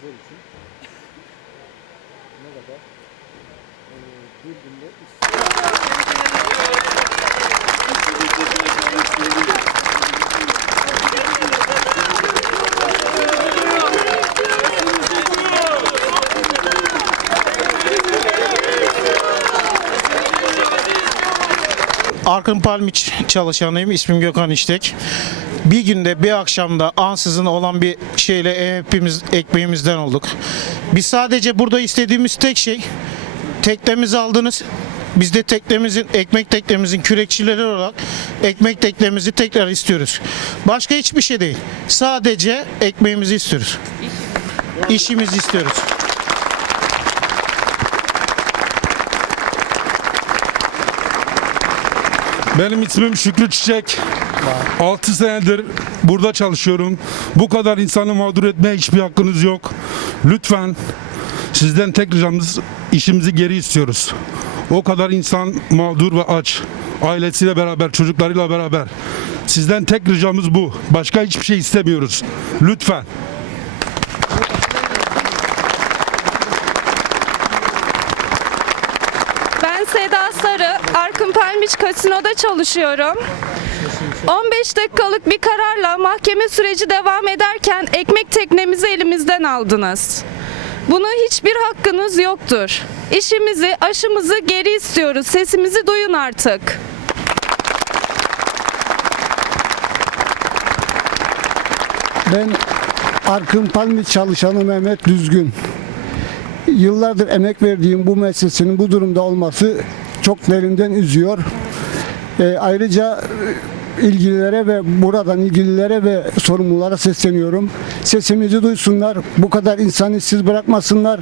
sizler için ne kadar e, bir günde Arkın Palmiç çalışanıyım. İsmim Gökhan İştek. Bir günde bir akşamda ansızın olan bir şeyle hepimiz ekmeğimizden olduk. Biz sadece burada istediğimiz tek şey teknemizi aldınız. Biz de teknemizin, ekmek teknemizin kürekçileri olarak ekmek teknemizi tekrar istiyoruz. Başka hiçbir şey değil. Sadece ekmeğimizi istiyoruz. İşimizi istiyoruz. Benim ismim Şükrü Çiçek. 6 senedir burada çalışıyorum. Bu kadar insanı mağdur etmeye hiçbir hakkınız yok. Lütfen sizden tek ricamız işimizi geri istiyoruz. O kadar insan mağdur ve aç. Ailesiyle beraber, çocuklarıyla beraber. Sizden tek ricamız bu. Başka hiçbir şey istemiyoruz. Lütfen. Arkın Palmiç Kasino'da çalışıyorum. 15 dakikalık bir kararla mahkeme süreci devam ederken ekmek teknemizi elimizden aldınız. Buna hiçbir hakkınız yoktur. İşimizi, aşımızı geri istiyoruz. Sesimizi duyun artık. Ben Arkın Palmi çalışanı Mehmet Düzgün. Yıllardır emek verdiğim bu müessesenin bu durumda olması çok derinden üzüyor. Ee, ayrıca e, ilgililere ve buradan ilgililere ve sorumlulara sesleniyorum. Sesimizi duysunlar. Bu kadar insanı işsiz bırakmasınlar.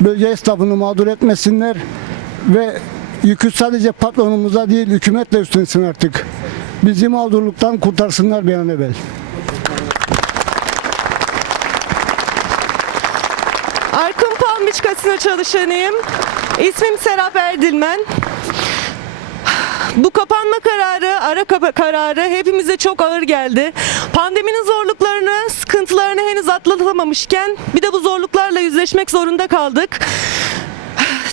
Bölge esnafını mağdur etmesinler. Ve yükü sadece patronumuza değil hükümetle üstlensin artık. Bizi mağdurluktan kurtarsınlar bir an evvel. Arkın Palmiç Kasino çalışanıyım. İsmim Serap Erdilmen. Bu kapanma kararı, ara kapa kararı hepimize çok ağır geldi. Pandeminin zorluklarını, sıkıntılarını henüz atlatamamışken bir de bu zorluklarla yüzleşmek zorunda kaldık.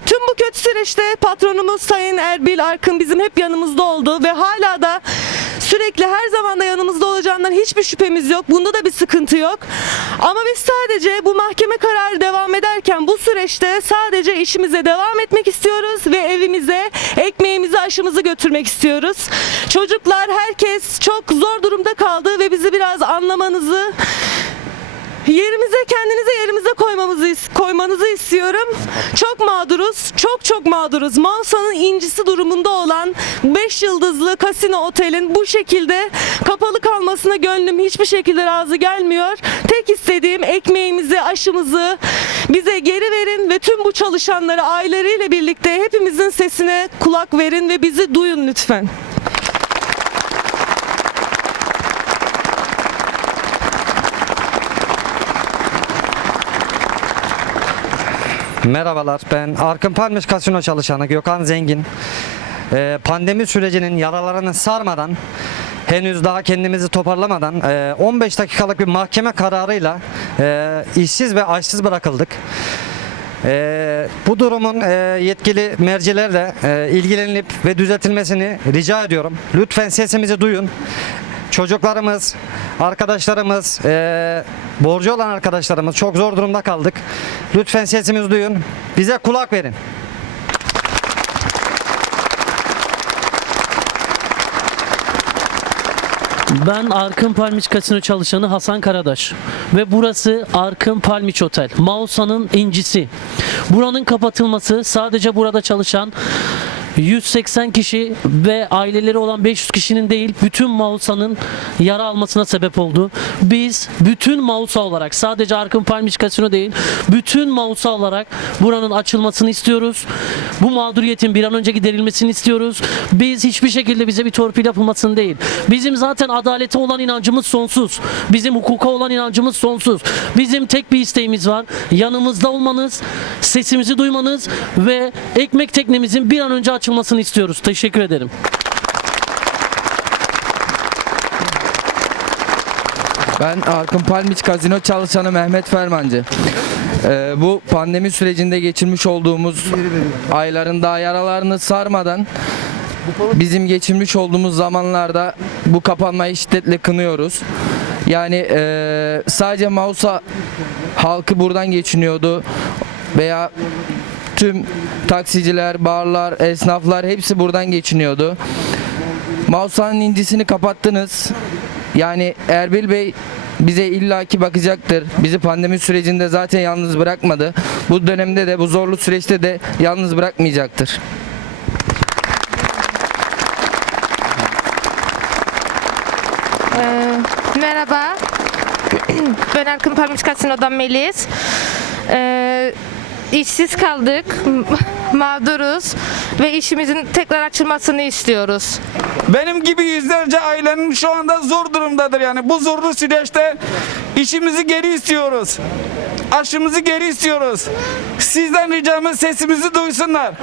Tüm bu kötü süreçte patronumuz Sayın Erbil Arkın bizim hep yanımızda oldu ve hala da sürekli her zaman da yanımızda olacağından hiçbir şüphemiz yok. Bunda da bir sıkıntı yok. Ama biz sadece bu mahkeme kararı devam ederken bu süreçte sadece işimize devam etmek istiyoruz ve evimize ekmeğimizi aşımızı götürmek istiyoruz. Çocuklar herkes çok zor durumda kaldı ve bizi biraz anlamanızı Yerimize kendinize yerimize koymamızı koymanızı istiyorum. Çok mağduruz. Çok çok mağduruz. Mansa'nın incisi durumunda olan 5 yıldızlı kasino otelin bu şekilde kapalı kalmasına gönlüm hiçbir şekilde razı gelmiyor. Tek istediğim ekmeğimizi, aşımızı bize geri verin ve tüm bu çalışanları aileleriyle birlikte hepimizin sesine kulak verin ve bizi duyun lütfen. Merhabalar, ben Arkın Palmiş Kasino çalışanı Gökhan Zengin. Ee, pandemi sürecinin yaralarını sarmadan, henüz daha kendimizi toparlamadan e, 15 dakikalık bir mahkeme kararıyla e, işsiz ve açsız bırakıldık. E, bu durumun e, yetkili mercilerle e, ilgilenilip ve düzeltilmesini rica ediyorum. Lütfen sesimizi duyun. Çocuklarımız, arkadaşlarımız, eee, borcu olan arkadaşlarımız çok zor durumda kaldık. Lütfen sesimizi duyun. Bize kulak verin. Ben Arkın Palmiç Kasino çalışanı Hasan Karadaş ve burası Arkın Palmiç Otel. Mausa'nın incisi. Buranın kapatılması sadece burada çalışan 180 kişi ve aileleri olan 500 kişinin değil bütün Mausa'nın yara almasına sebep oldu. Biz bütün Mausa olarak sadece Arkın Palmiç Kasino değil bütün Mausa olarak buranın açılmasını istiyoruz. Bu mağduriyetin bir an önce giderilmesini istiyoruz. Biz hiçbir şekilde bize bir torpil yapılmasın değil. Bizim zaten adalete olan inancımız sonsuz. Bizim hukuka olan inancımız sonsuz. Bizim tek bir isteğimiz var. Yanımızda olmanız, sesimizi duymanız ve ekmek teknemizin bir an önce açılmasını istiyoruz. Teşekkür ederim. Ben Arkın Palmiç Kazino çalışanı Mehmet Fermancı. Ee, bu pandemi sürecinde geçirmiş olduğumuz ayların daha yaralarını sarmadan bizim geçirmiş olduğumuz zamanlarda bu kapanmayı şiddetle kınıyoruz. Yani eee, sadece Mausa halkı buradan geçiniyordu veya tüm taksiciler, barlar, esnaflar hepsi buradan geçiniyordu. Mausa'nın incisini kapattınız. Yani Erbil Bey bize illaki bakacaktır. Bizi pandemi sürecinde zaten yalnız bırakmadı. Bu dönemde de bu zorlu süreçte de yalnız bırakmayacaktır. Ee, merhaba. ben Arkın Parmış Kasino'dan Melis. Ee, işsiz kaldık. Mağduruz. Ve işimizin tekrar açılmasını istiyoruz. Benim gibi yüzlerce ailenin şu anda zor durumdadır yani. Bu zorlu süreçte işimizi geri istiyoruz. Aşımızı geri istiyoruz. Sizden ricamız sesimizi duysunlar.